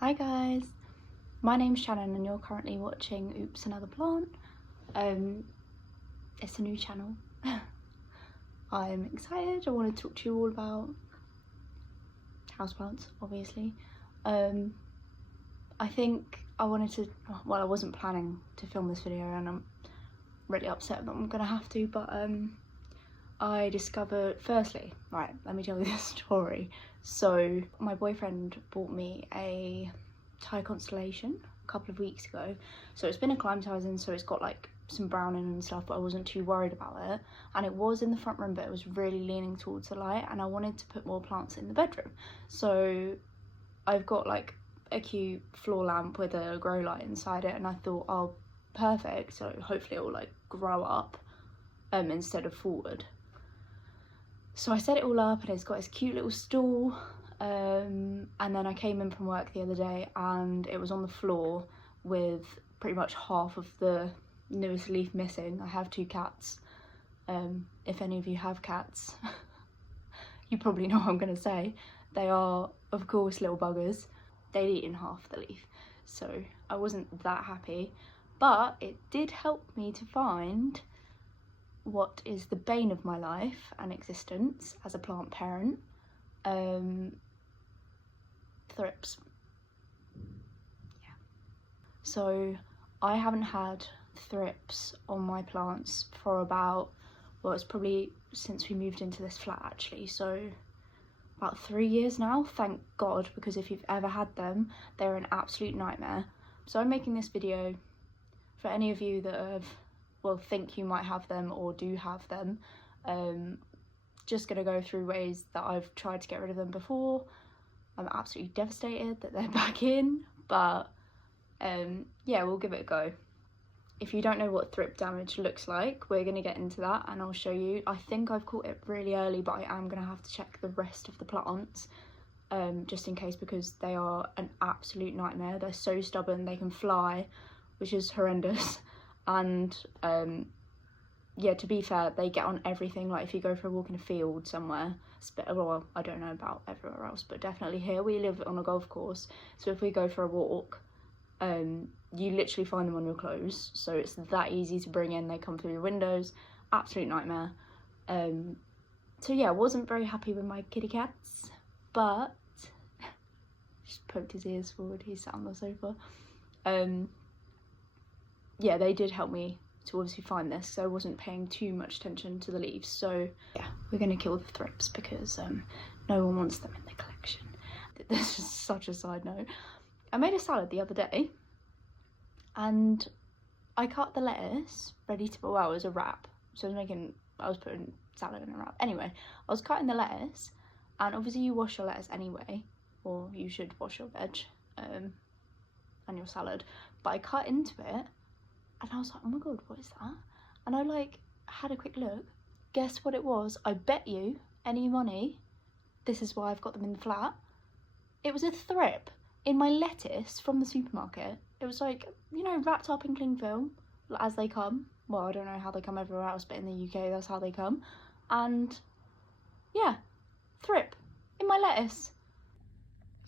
Hi guys, my name's Shannon and you're currently watching Oops Another Plant. It's a new channel. I'm excited. I want to talk to you all about houseplants, obviously. I think I wanted to, well, I wasn't planning to film this video and I'm really upset that I'm gonna have to, but I discovered, firstly, right, let me tell you this story. So my boyfriend bought me a Thai Constellation a couple of weeks ago. So it's been acclimatizing, so it's got like some browning and stuff, but I wasn't too worried about it. And it was in the front room, but it was really leaning towards the light and I wanted to put more plants in the bedroom. So I've got like a cute floor lamp with a grow light inside it, and I thought, oh, perfect. So hopefully it will like grow up instead of forward. So I set it all up and it's got this cute little stool, and then I came in from work the other day and it was on the floor with pretty much half of the newest leaf missing. I have 2 cats. If any of you have cats, you probably know what I'm gonna say. They are, of course, little buggers. They'd eaten half the leaf, so I wasn't that happy, but it did help me to find what is the bane of my life and existence as a plant parent, thrips. Yeah. So I haven't had thrips on my plants for about, well, it's probably since we moved into this flat actually, so about 3 years now, thank God, because if you've ever had them, they're an absolute nightmare. So I'm making this video for any of you that have, well, think you might have them or do have them. Just gonna go through ways that I've tried to get rid of them before. I'm absolutely devastated that they're back in, but yeah, we'll give it a go. If you don't know what thrip damage looks like, we're gonna get into that and I'll show you. I think I've caught it really early, but I am gonna have to check the rest of the plants, just in case, because they are an absolute nightmare. They're so stubborn, they can fly, which is horrendous. And yeah, to be fair, they get on everything. Like if you go for a walk in a field somewhere, well, I don't know about everywhere else, but definitely here, we live on a golf course, so if we go for a walk, you literally find them on your clothes, so it's that easy to bring in. They come through your windows, absolute nightmare. So yeah, I wasn't very happy with my kitty cats, but just poked his ears forward, he sat on the sofa. Yeah, they did help me to obviously find this, so I wasn't paying too much attention to the leaves. So yeah, we're gonna kill the thrips because no one wants them in the collection. This is such a side note. I made a salad the other day and I cut the lettuce ready to, well, it was a wrap. So I was putting salad in a wrap. Anyway, I was cutting the lettuce, and obviously you wash your lettuce anyway, or you should wash your veg and your salad. But I cut into it and I was like, oh my God, what is that? And I like had a quick look. Guess what it was? I bet you any money, this is why I've got them in the flat. It was a thrip in my lettuce from the supermarket. It was like, you know, wrapped up in cling film as they come. Well, I don't know how they come everywhere else, but in the UK, that's how they come. And yeah, thrip in my lettuce.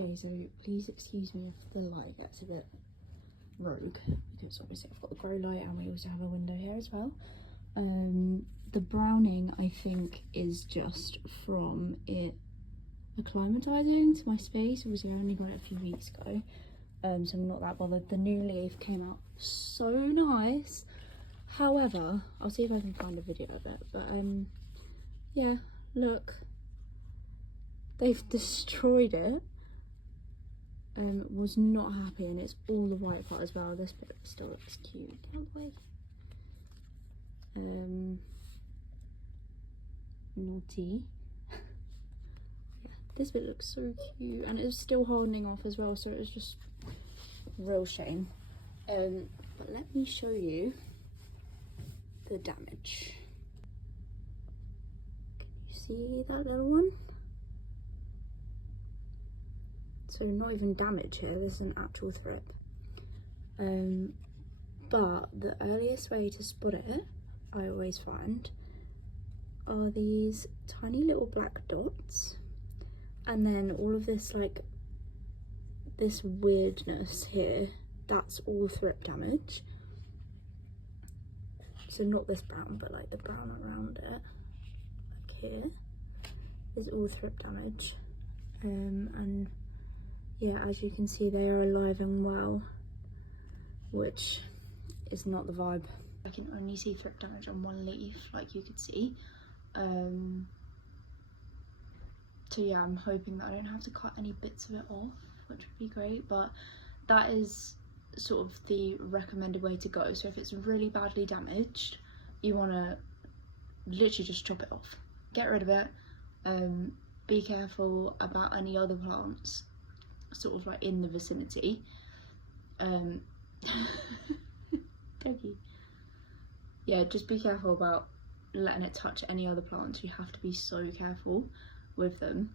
Okay, so please excuse me if the light gets a bit rogue, because obviously I've got the grow light and we also have a window here as well. The browning, I think, is just from it acclimatizing to my space. Obviously I only got it a few weeks ago, so I'm not that bothered. The new leaf came out so nice. However, I'll see if I can find a video of it, but yeah, look, they've destroyed it. Was not happy, and it's all the white part as well. This bit still looks cute. Get out of the way. Naughty. Yeah, this bit looks so cute, and it's still hardening off as well, so it's just a real shame. But let me show you the damage. Can you see that little one? So not even damage here, this is an actual thrip. But the earliest way to spot it, I always find, are these tiny little black dots, and then all of this like this weirdness here, that's all thrip damage. So not this brown, but like the brown around it, like here, is all thrip damage. And yeah, as you can see, they are alive and well, which is not the vibe. I can only see thrip damage on one leaf, like you could see. So yeah, I'm hoping that I don't have to cut any bits of it off, which would be great, but that is sort of the recommended way to go. So if it's really badly damaged, you want to literally just chop it off, get rid of it. Be careful about any other plants sort of like in the vicinity. Doggy. Yeah, just be careful about letting it touch any other plants. You have to be so careful with them.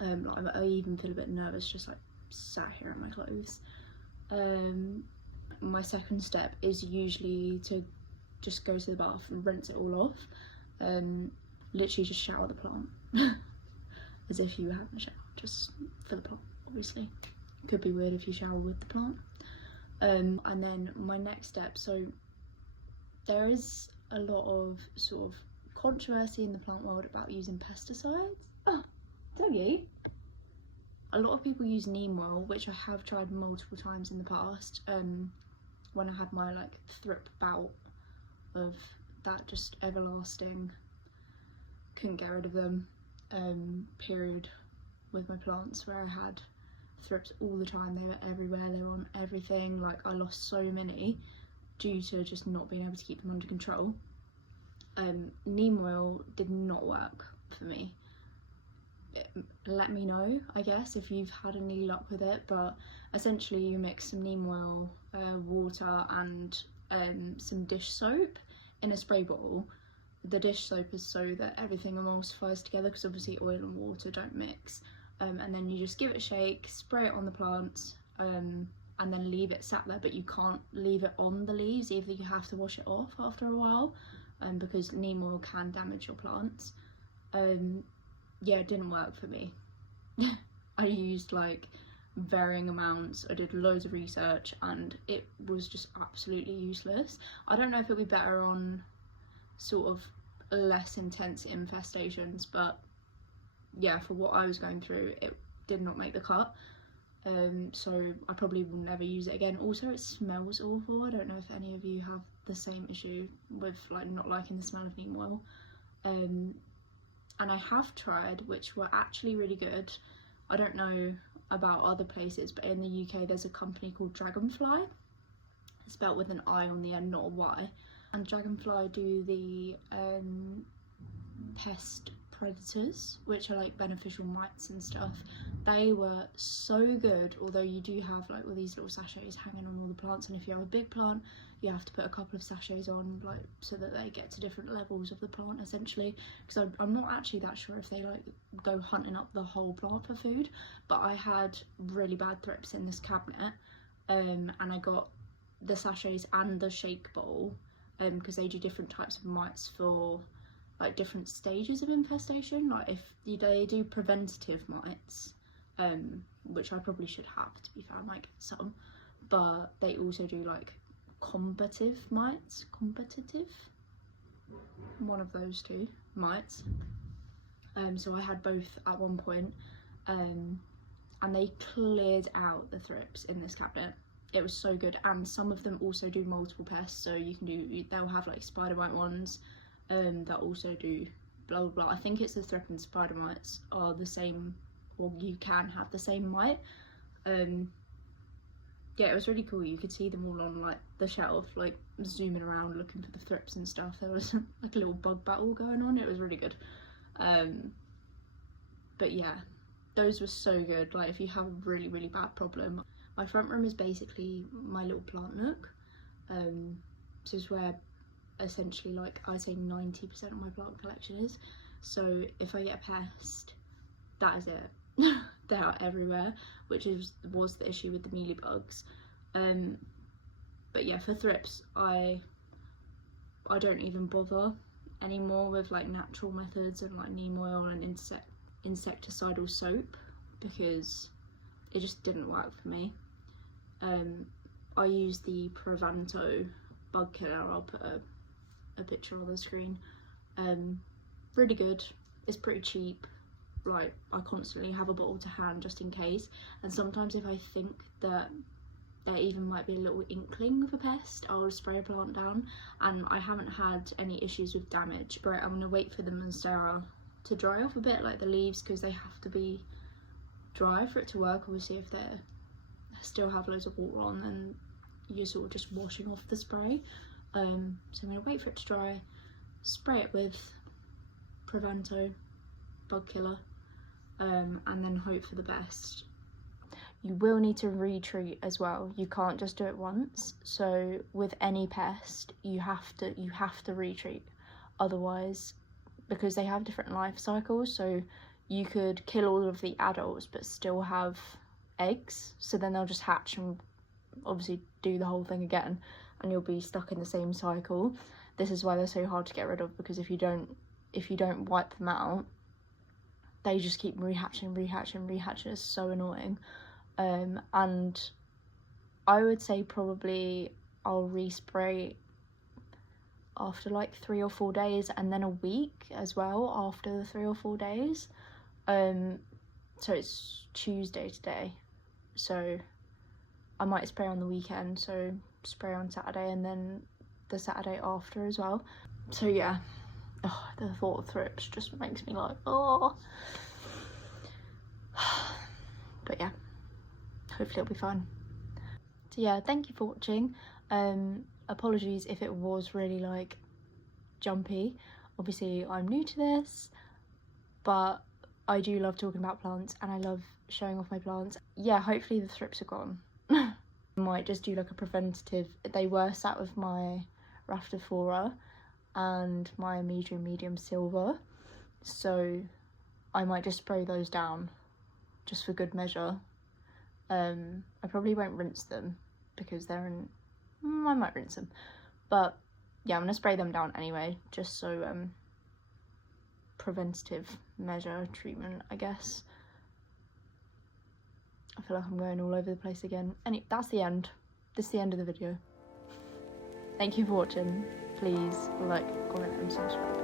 Like, I even feel a bit nervous just like sat here in my clothes. My second step is usually to just go to the bath and rinse it all off. Literally just shower the plant as if you were having a shower, just for the plant, obviously. Could be weird if you shower with the plant. And then my next step, so there is a lot of sort of controversy in the plant world about using pesticides. Oh, doggy. A lot of people use neem oil, which I have tried multiple times in the past, when I had my like thrip bout of that just everlasting, couldn't get rid of them, period with my plants, where I had thrips all the time. They were everywhere, they were on everything. Like, I lost so many due to just not being able to keep them under control. Neem oil did not work for me. Let me know, I guess, if you've had any luck with it, but essentially you mix some neem oil, water and some dish soap in a spray bottle. The dish soap is so that everything emulsifies together, because obviously oil and water don't mix. And then you just give it a shake, spray it on the plants, and then leave it sat there, but you can't leave it on the leaves, either you have to wash it off after a while, because neem oil can damage your plants. Yeah, it didn't work for me. I used like varying amounts, I did loads of research, and it was just absolutely useless. I don't know if it'll be better on sort of less intense infestations, but yeah, for what I was going through, it did not make the cut. So I probably will never use it again. Also, it smells awful. I don't know if any of you have the same issue with like not liking the smell of neem oil. And I have tried, which were actually really good. I don't know about other places, but in the UK there's a company called Dragonfly. It's spelled with an I on the end, not a Y. And Dragonfly do the pest predators, which are like beneficial mites and stuff. They were so good, although you do have like all these little sachets hanging on all the plants, and if you have a big plant you have to put a couple of sachets on, like, so that they get to different levels of the plant, essentially, because I'm not actually that sure if they like go hunting up the whole plant for food. But I had really bad thrips in this cabinet, and I got the sachets and the shake bowl, because they do different types of mites for like different stages of infestation. Like, if they do preventative mites, which I probably should have, to be fair, I might get some, but they also do like combative mites, one of those two mites. So I had both at one point, and they cleared out the thrips in this cabinet. It was so good. And some of them also do multiple pests, so you can do, they'll have like spider mite ones that also do blah blah blah. I think it's the thrip and spider mites are the same, or you can have the same mite. Yeah, it was really cool. You could see them all on like the shelf, like zooming around looking for the thrips and stuff. There was like a little bug battle going on. It was really good. But yeah, those were so good. Like, if you have a really really bad problem, my front room is basically my little plant nook. This is where essentially, like, I'd say 90% of my plant collection is. So if I get a pest, that is it. They are everywhere, which was the issue with the mealybugs. But yeah, for thrips, I don't even bother anymore with like natural methods and like neem oil and insecticidal soap, because it just didn't work for me. I used the Prevento bug killer. I'll put a picture on the screen. Really good. It's pretty cheap. Like, I constantly have a bottle to hand just in case, and sometimes if I think that there even might be a little inkling of a pest, I'll spray a plant down, and I haven't had any issues with damage. But I'm gonna wait for the Monstera to dry off a bit, like the leaves, because they have to be dry for it to work. Obviously if they still have loads of water on, then you're sort of just washing off the spray. So I'm gonna wait for it to dry, spray it with Prevento bug killer, and then hope for the best. You will need to retreat as well. You can't just do it once. So with any pest, you have to retreat. Otherwise, because they have different life cycles, so you could kill all of the adults but still have eggs. So then they'll just hatch and obviously do the whole thing again, and you'll be stuck in the same cycle. This is why they're so hard to get rid of, because if you don't wipe them out, they just keep rehatching. It's so annoying. And I would say probably I'll respray after like 3 or 4 days, and then a week as well after the 3 or 4 days. So it's Tuesday today, so I might spray on the weekend, so spray on Saturday and then the Saturday after as well. So yeah, the thought of thrips just makes me like, oh. But yeah, hopefully it'll be fine. So yeah, thank you for watching. Apologies if it was really like jumpy. Obviously I'm new to this, but I do love talking about plants and I love showing off my plants. Yeah, hopefully the thrips are gone. I might just do like a preventative. They were sat with my Raftophora and my medium silver, so I might just spray those down just for good measure. I probably won't rinse them because they're in, I might rinse them, but yeah, I'm gonna spray them down anyway, just so preventative measure treatment, I guess. I feel like I'm going all over the place again. That's the end. This is the end of the video. Thank you for watching. Please like, comment and subscribe.